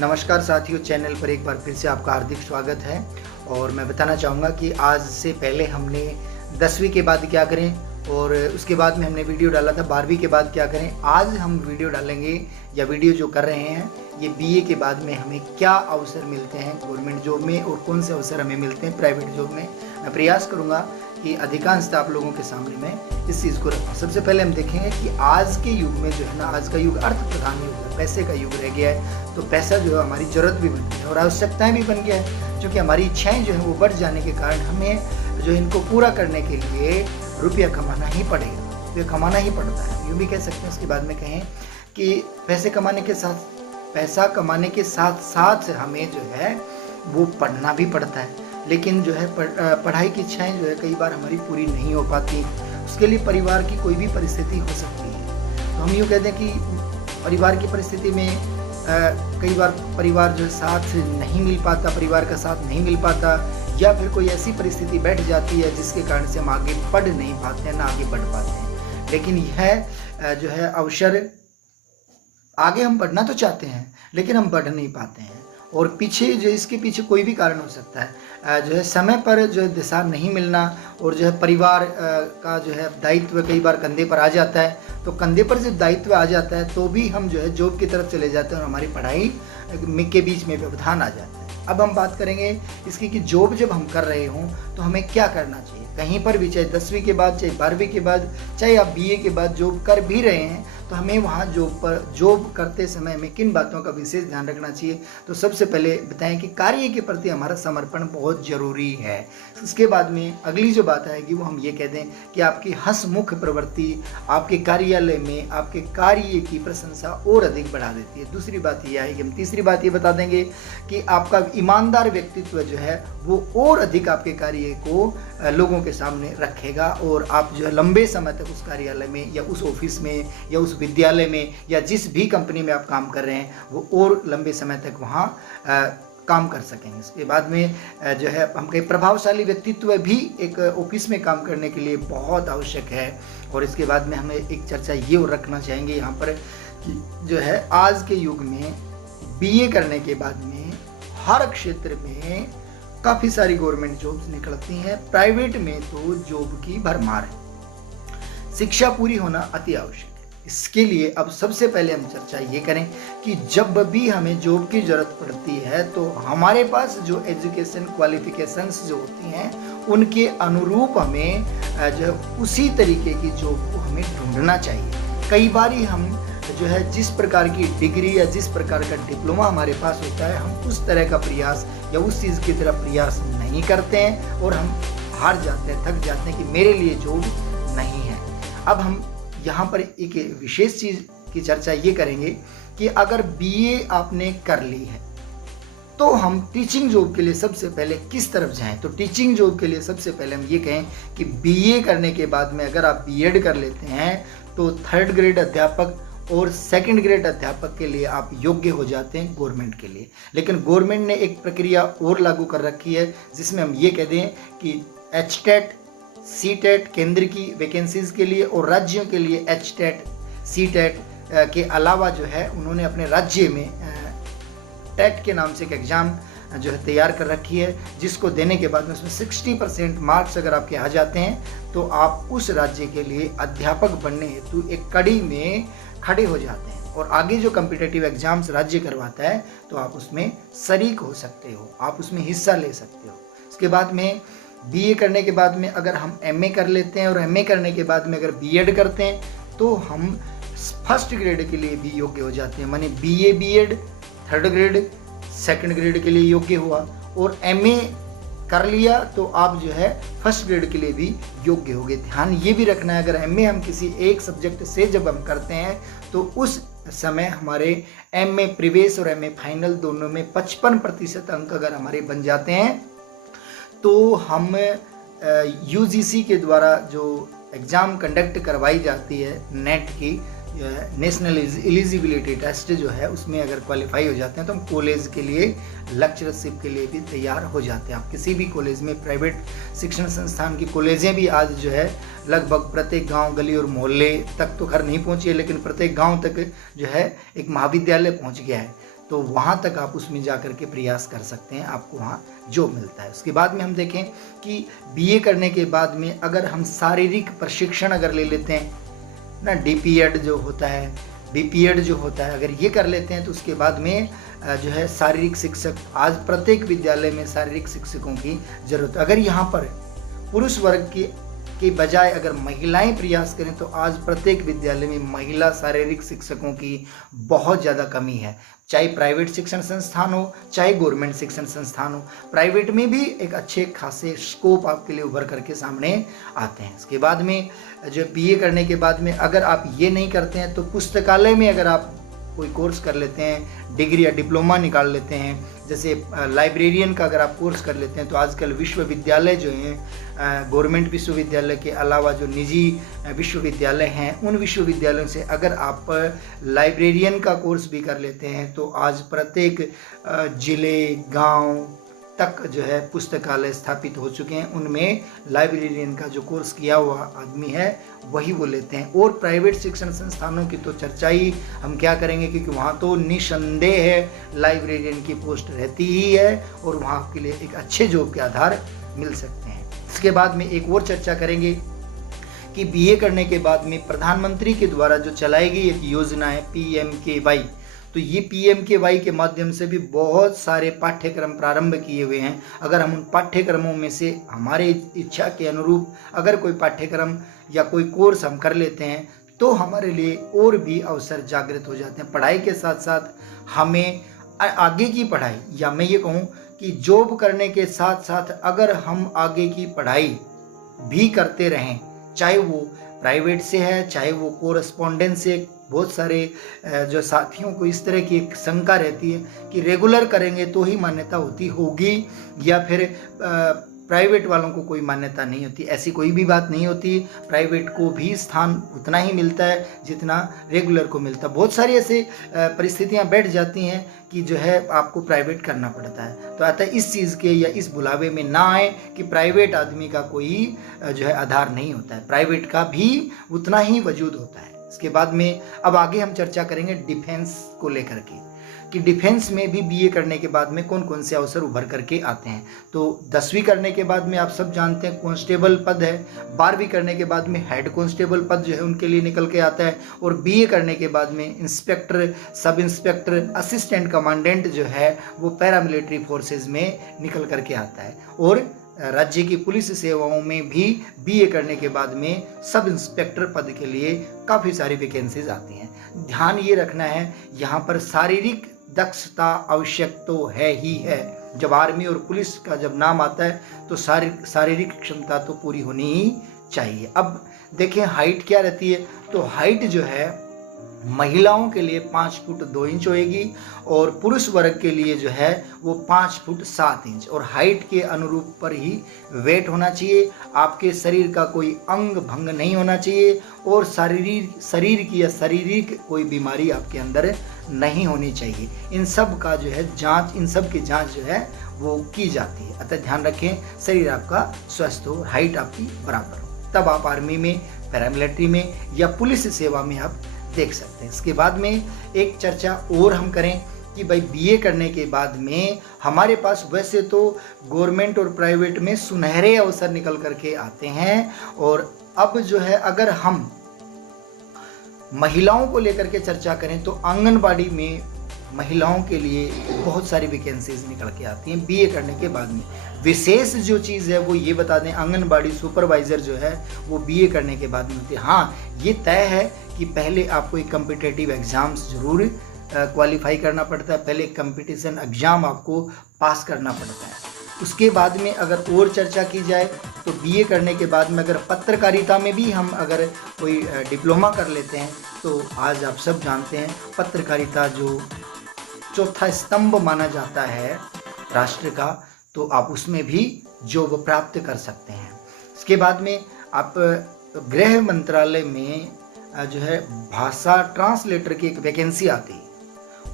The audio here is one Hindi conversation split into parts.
नमस्कार साथियों, चैनल पर एक बार फिर से आपका हार्दिक स्वागत है। और मैं बताना चाहूँगा कि आज से पहले हमने 10वीं के बाद क्या करें और उसके बाद में हमने वीडियो डाला था 12वीं के बाद क्या करें। आज हम वीडियो डालेंगे या वीडियो जो कर रहे हैं ये बीए के बाद में हमें क्या अवसर मिलते हैं गवर्नमेंट जॉब में और कौन से अवसर हमें मिलते हैं प्राइवेट जॉब में। मैं प्रयास करूँगा कि अधिकांशतः आप लोगों के सामने मैं इस चीज़ को रखूँ। सबसे पहले हम देखेंगे कि आज के युग में जो है ना, आज का युग अर्थ प्रधान युग है, पैसे का युग रह गया है। तो पैसा जो है हमारी ज़रूरत भी बन गई है और आवश्यकताएं भी बन गया है, क्योंकि हमारी इच्छाएं जो है वो बढ़ जाने के कारण हमें जो इनको पूरा करने के लिए रुपया कमाना ही पड़ेगा, रुपया कमाना ही पड़ता है। यूँ भी कह सकते हैं, उसके बाद में कहें कि पैसा कमाने के साथ साथ हमें जो है वो पढ़ना भी पड़ता है। लेकिन जो है पढ़ाई की इच्छाएं जो है कई बार हमारी पूरी नहीं हो पाती। उसके लिए परिवार की कोई भी परिस्थिति हो सकती है। तो हम यूँ कहते हैं कि परिवार की परिस्थिति में कई बार परिवार जो साथ नहीं मिल पाता, परिवार का साथ नहीं मिल पाता, या फिर कोई ऐसी परिस्थिति बैठ जाती है जिसके कारण से हम आगे पढ़ नहीं पाते हैं, ना आगे बढ़ पाते हैं। लेकिन यह जो है अवसर, आगे हम बढ़ना तो चाहते हैं लेकिन हम बढ़ नहीं पाते हैं। और पीछे जो इसके पीछे कोई भी कारण हो सकता है, जो है समय पर जो है दिशा नहीं मिलना, और जो है परिवार का जो है दायित्व कई बार कंधे पर आ जाता है। तो कंधे पर जब दायित्व आ जाता है तो भी हम जो है जॉब की तरफ चले जाते हैं और हमारी पढ़ाई के बीच में व्यवधान आ जाता है। अब हम बात करेंगे इसकी कि जॉब जब हम कर रहे हों तो हमें क्या करना चाहिए। कहीं पर भी, चाहे 10वीं के बाद, चाहे 12वीं के बाद, चाहे आप बीए के बाद जॉब कर भी रहे हैं, तो हमें वहाँ जॉब करते समय हमें किन बातों का विशेष ध्यान रखना चाहिए। तो सबसे पहले बताएं कि कार्य के प्रति हमारा समर्पण बहुत ज़रूरी है। उसके बाद में अगली जो बात आएगी वो हम ये कह दें कि आपकी हंसमुख प्रवृत्ति आपके कार्यालय में आपके कार्य की प्रशंसा और अधिक बढ़ा देती है। दूसरी बात ये आएगी, हम तीसरी बात ये बता देंगे कि आपका ईमानदार व्यक्तित्व जो है वो और अधिक आपके कार्य को लोगों के सामने रखेगा, और आप जो है लंबे समय तक उस कार्यालय में या उस ऑफिस में या उस विद्यालय में या जिस भी कंपनी में आप काम कर रहे हैं वो और लंबे समय तक वहाँ काम कर सकेंगे। इसके बाद में जो है हम कहीं प्रभावशाली व्यक्तित्व भी एक ऑफिस में काम करने के लिए बहुत आवश्यक है। और इसके बाद में हमें एक चर्चा ये और रखना चाहेंगे यहाँ पर कि जो है आज के युग में बीए करने के बाद में हर क्षेत्र में काफ़ी सारी गवर्नमेंट जॉब्स निकलती हैं, प्राइवेट में तो जॉब की भरमार है। शिक्षा पूरी होना अति आवश्यक है। इसके लिए अब सबसे पहले हम चर्चा ये करें कि जब भी हमें जॉब की ज़रूरत पड़ती है तो हमारे पास जो एजुकेशन क्वालिफिकेशंस जो होती हैं उनके अनुरूप हमें जो उसी तरीके की जॉब को हमें ढूंढना चाहिए। कई बार हम जो है जिस प्रकार की डिग्री या जिस प्रकार का डिप्लोमा हमारे पास होता है, हम उस तरह का प्रयास या उस चीज़ की तरफ प्रयास नहीं करते हैं और हम हार जाते हैं, थक जाते हैं कि मेरे लिए जॉब नहीं है। अब हम यहाँ पर एक विशेष चीज़ की चर्चा ये करेंगे कि अगर बीए आपने कर ली है तो हम टीचिंग जॉब के लिए सबसे पहले किस तरफ जाएं। तो टीचिंग जॉब के लिए सबसे पहले हम ये कहें कि बीए करने के बाद में अगर आप बीएड कर लेते हैं तो 3rd ग्रेड अध्यापक और 2nd ग्रेड अध्यापक के लिए आप योग्य हो जाते हैं गवर्नमेंट के लिए। लेकिन गवर्नमेंट ने एक प्रक्रिया और लागू कर रखी है जिसमें हम ये कह दें कि HTET CTET केंद्र की वैकेंसीज के लिए और राज्यों के लिए HTET CTET के अलावा जो है उन्होंने अपने राज्य में टेट के नाम से एक एग्ज़ाम जो है तैयार कर रखी है, जिसको देने के बाद में उसमें 60% मार्क्स अगर आपके आ जाते हैं तो आप उस राज्य के लिए अध्यापक बनने हेतु एक कड़ी में खड़े हो जाते हैं। और आगे जो कम्पिटिटिव एग्जाम्स राज्य करवाता है तो आप उसमें शरीक हो सकते हो, आप उसमें हिस्सा ले सकते हो। उसके बाद में बीए करने के बाद में अगर हम एमए कर लेते हैं और एमए करने के बाद में अगर बीएड करते हैं तो हम 1st ग्रेड के लिए भी योग्य हो जाते हैं। माने BA BEd 3rd grade 2nd grade के लिए योग्य हुआ, और एमए कर लिया तो आप जो है 1st ग्रेड के लिए भी योग्य हो गए। ध्यान ये भी रखना है, अगर एमए हम किसी एक सब्जेक्ट से जब हम करते हैं तो उस समय हमारे एमए प्रवेश और एमए फाइनल दोनों में 55% अंक अगर हमारे बन जाते हैं तो हम यूजीसी के द्वारा जो एग्ज़ाम कंडक्ट करवाई जाती है नेट की, नेशनल एलिजिबिलिटी टेस्ट जो है, उसमें अगर क्वालिफाई हो जाते हैं तो हम कॉलेज के लिए लेक्चरशिप के लिए भी तैयार हो जाते हैं। आप किसी भी कॉलेज में, प्राइवेट शिक्षण संस्थान की कॉलेजें भी आज जो है लगभग प्रत्येक गांव, गली और मोहल्ले तक तो खैर नहीं पहुंची है, लेकिन प्रत्येक गांव तक जो है एक महाविद्यालय पहुंच गया है। तो वहाँ तक आप उसमें जा कर के प्रयास कर सकते हैं, आपको वहाँ जॉब मिलता है। उसके बाद में हम देखें कि बीए करने के बाद में अगर हम शारीरिक प्रशिक्षण अगर ले लेते हैं ना, डीपीएड जो होता है, बीपीएड जो होता है, अगर ये कर लेते हैं तो उसके बाद में जो है शारीरिक शिक्षक, आज प्रत्येक विद्यालय में शारीरिक शिक्षकों की ज़रूरत है। अगर यहाँ पर पुरुष वर्ग के बजाय अगर महिलाएं प्रयास करें तो आज प्रत्येक विद्यालय में महिला शारीरिक शिक्षकों की बहुत ज़्यादा कमी है, चाहे प्राइवेट शिक्षण संस्थान हो चाहे गवर्नमेंट शिक्षण संस्थान हो। प्राइवेट में भी एक अच्छे खासे स्कोप आपके लिए उभर करके सामने आते हैं। इसके बाद में जो बीए करने के बाद में अगर आप ये नहीं करते हैं तो पुस्तकालय में अगर आप कोई कोर्स कर लेते हैं, डिग्री या डिप्लोमा निकाल लेते हैं, जैसे लाइब्रेरियन का अगर आप कोर्स कर लेते हैं, तो आजकल विश्वविद्यालय जो हैं, गवर्नमेंट विश्वविद्यालय के अलावा जो निजी विश्वविद्यालय हैं, उन विश्वविद्यालयों से अगर आप लाइब्रेरियन का कोर्स भी कर लेते हैं तो आज प्रत्येक जिले गांव तक जो है पुस्तकालय स्थापित हो चुके हैं। उनमें लाइब्रेरियन का जो कोर्स किया हुआ आदमी है वही वो लेते हैं। और प्राइवेट शिक्षण संस्थानों की तो चर्चा ही हम क्या करेंगे, क्योंकि वहाँ तो निसंदेह है लाइब्रेरियन की पोस्ट रहती ही है और वहाँ आपके लिए एक अच्छे जॉब के आधार मिल सकते हैं। इसके बाद में एक और चर्चा करेंगे कि बीए करने के बाद में प्रधानमंत्री के द्वारा जो चलाई गई एक योजना है PMKY, तो ये PMKY के माध्यम से भी बहुत सारे पाठ्यक्रम प्रारंभ किए हुए हैं। अगर हम उन पाठ्यक्रमों में से हमारे इच्छा के अनुरूप अगर कोई पाठ्यक्रम या कोई कोर्स हम कर लेते हैं तो हमारे लिए और भी अवसर जागृत हो जाते हैं। पढ़ाई के साथ साथ हमें आगे की पढ़ाई, या मैं ये कहूँ कि जॉब करने के साथ साथ अगर हम आगे की पढ़ाई भी करते रहें, चाहे वो प्राइवेट से है चाहे वो कोरस्पॉन्डेंस से, बहुत सारे जो साथियों को इस तरह की एक शंका रहती है कि रेगुलर करेंगे तो ही मान्यता होती होगी या फिर प्राइवेट वालों को कोई मान्यता नहीं होती। ऐसी कोई भी बात नहीं होती। प्राइवेट को भी स्थान उतना ही मिलता है जितना रेगुलर को मिलता है। बहुत सारी ऐसे परिस्थितियां बैठ जाती हैं कि जो है आपको प्राइवेट करना पड़ता है। तो अतः इस चीज़ के या इस बुलावे में ना आए कि प्राइवेट आदमी का कोई जो है आधार नहीं होता है, प्राइवेट का भी उतना ही वजूद होता है। इसके बाद में अब आगे हम चर्चा करेंगे डिफेंस को लेकर के कि डिफेंस में भी बीए करने के बाद में कौन कौन से अवसर उभर करके आते हैं। तो 10वीं करने के बाद में आप सब जानते हैं कांस्टेबल पद है, 12वीं करने के बाद में हेड कांस्टेबल पद जो है उनके लिए निकल के आता है, और बीए करने के बाद में inspector, sub inspector, assistant commandant जो है वो पैरामिलिट्री फोर्सेज में निकल करके आता है। और राज्य की पुलिस सेवाओं में भी बीए करने के बाद में सब इंस्पेक्टर पद के लिए काफ़ी सारी वैकेंसीज आती हैं। ध्यान ये रखना है, यहाँ पर शारीरिक दक्षता आवश्यक तो है ही है। जब आर्मी और पुलिस का जब नाम आता है तो शारीरिक क्षमता तो पूरी होनी ही चाहिए। अब देखें हाइट क्या रहती है, तो हाइट जो है महिलाओं के लिए 5 फुट 2 इंच होएगी और पुरुष वर्ग के लिए जो है वो 5 फुट 7 इंच। और हाइट के अनुरूप पर ही वेट होना चाहिए, आपके शरीर का कोई अंग भंग नहीं होना चाहिए और शरीर की या शारीरिक कोई बीमारी आपके अंदर नहीं होनी चाहिए। इन सब का जो है जांच, इन सब की जांच जो है वो की जाती है। अतः ध्यान रखें शरीर आपका स्वस्थ हो, हाइट आपकी बराबर हो, तब आप आर्मी में, पैरामिलिट्री में या पुलिस सेवा में आप देख सकते हैं। इसके बाद में एक चर्चा और हम करें कि भाई बीए करने के बाद में हमारे पास वैसे तो गवर्नमेंट और प्राइवेट में सुनहरे अवसर निकल करके आते हैं, और अब जो है अगर हम महिलाओं को लेकर के चर्चा करें तो आंगनबाड़ी में महिलाओं के लिए बहुत सारी वैकेंसीज निकल के आती हैं बीए करने के बाद में। विशेष जो चीज़ है वो ये बता दें, आंगनबाड़ी सुपरवाइज़र जो है वो बीए करने के बाद में होती है। हाँ, ये तय है कि पहले आपको एक कम्पिटिटिव एग्ज़ाम्स ज़रूर क्वालिफाई करना पड़ता है, पहले कंपटीशन एग्ज़ाम आपको पास करना पड़ता है। उसके बाद में अगर और चर्चा की जाए तो बीए करने के बाद में अगर पत्रकारिता में भी हम अगर कोई डिप्लोमा कर लेते हैं तो आज आप सब जानते हैं पत्रकारिता जो चौथा स्तंभ माना जाता है राष्ट्र का, तो आप उसमें भी जॉब प्राप्त कर सकते हैं। इसके बाद में आप गृह मंत्रालय में जो है भाषा ट्रांसलेटर की एक वैकेंसी आती है,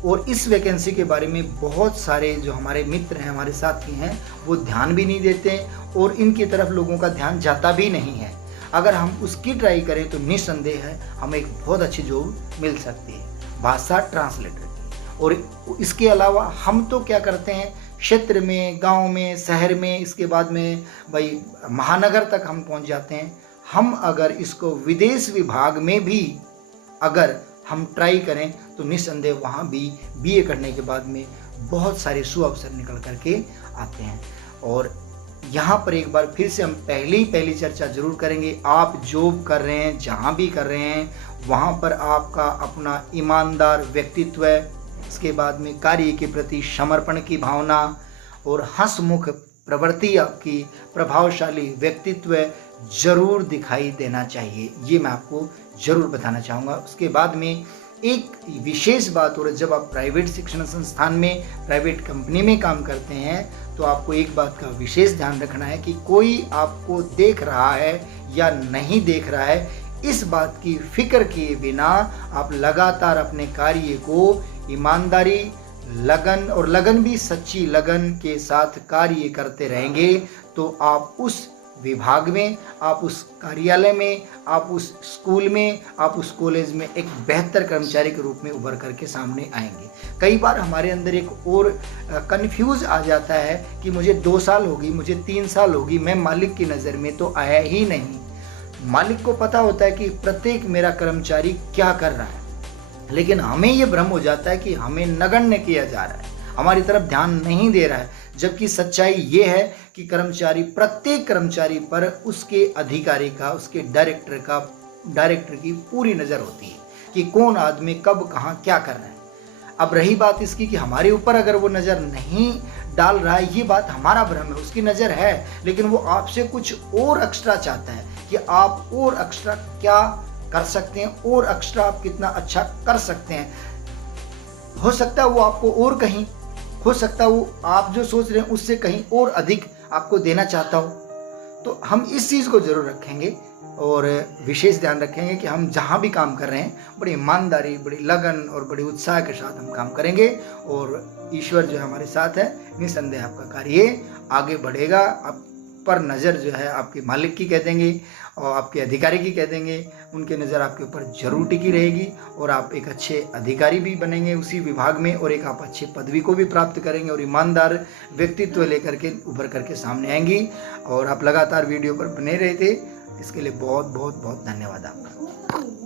और इस वैकेंसी के बारे में बहुत सारे जो हमारे मित्र हैं, हमारे साथी हैं, वो ध्यान भी नहीं देते और इनकी तरफ लोगों का ध्यान जाता भी नहीं है। अगर हम उसकी ट्राई करें तो निस्संदेह है हमें एक बहुत अच्छी जॉब मिल सकती है भाषा ट्रांसलेटर की। और इसके अलावा हम तो क्या करते हैं, क्षेत्र में, गांव में, शहर में, इसके बाद में भाई महानगर तक हम पहुंच जाते हैं। हम अगर इसको विदेश विभाग में भी अगर हम ट्राई करें तो निस्संदेह वहाँ भी बीए करने के बाद में बहुत सारे सुअवसर निकल करके आते हैं। और यहाँ पर एक बार फिर से हम पहली चर्चा जरूर करेंगे। आप जॉब कर रहे हैं, जहाँ भी कर रहे हैं, वहाँ पर आपका अपना ईमानदार व्यक्तित्व, इसके बाद में कार्य के प्रति समर्पण की भावना और हंसमुख प्रवृत्ति, आपकी प्रभावशाली व्यक्तित्व जरूर दिखाई देना चाहिए। ये मैं आपको जरूर बताना चाहूँगा। उसके बाद में एक विशेष बात, और जब आप प्राइवेट शिक्षण संस्थान में, प्राइवेट कंपनी में काम करते हैं तो आपको एक बात का विशेष ध्यान रखना है कि कोई आपको देख रहा है या नहीं देख रहा है, इस बात की फिक्र किए बिना आप लगातार अपने कार्य को ईमानदारी, लगन, और लगन भी सच्ची लगन के साथ कार्य करते रहेंगे तो आप उस विभाग में, आप उस कार्यालय में, आप उस स्कूल में, आप उस कॉलेज में एक बेहतर कर्मचारी के रूप में उभर करके सामने आएंगे। कई बार हमारे अंदर एक और कंफ्यूज आ जाता है कि मुझे 2 साल होगी, मुझे 3 साल होगी, मैं मालिक की नज़र में तो आया ही नहीं। मालिक को पता होता है कि प्रत्येक मेरा कर्मचारी क्या कर रहा है, लेकिन हमें ये भ्रम हो जाता है कि हमें नगण्य किया जा रहा है, हमारी तरफ ध्यान नहीं दे रहा है। जबकि सच्चाई ये है कि कर्मचारी, प्रत्येक कर्मचारी पर उसके अधिकारी का, उसके डायरेक्टर की पूरी नज़र होती है कि कौन आदमी कब कहाँ क्या कर रहा है। अब रही बात इसकी कि हमारे ऊपर अगर वो नज़र नहीं डाल रहा है, ये बात हमारा भ्रम है, उसकी नज़र है, लेकिन वो आपसे कुछ और एक्स्ट्रा चाहता है कि आप और एक्स्ट्रा क्या कर सकते हैं, और एक्स्ट्रा आप कितना अच्छा कर सकते हैं। हो सकता है वो आपको और कहीं, हो सकता है वो आप जो सोच रहे हैं उससे कहीं और अधिक आपको देना चाहता हो। तो हम इस चीज़ को जरूर रखेंगे और विशेष ध्यान रखेंगे कि हम जहाँ भी काम कर रहे हैं बड़ी ईमानदारी, बड़ी लगन और बड़ी उत्साह के साथ हम काम करेंगे, और ईश्वर जो है हमारे साथ है, निसंदेह आपका कार्य आगे बढ़ेगा। आप पर नज़र जो है आपके मालिक की कह देंगे और आपके अधिकारी की कह देंगे, उनकी नज़र आपके ऊपर जरूर टिकी रहेगी और आप एक अच्छे अधिकारी भी बनेंगे उसी विभाग में, और एक आप अच्छे पदवी को भी प्राप्त करेंगे और ईमानदार व्यक्तित्व लेकर के उभर करके सामने आएंगी। और आप लगातार वीडियो पर बने रहे थे, इसके लिए बहुत बहुत बहुत धन्यवाद आपका।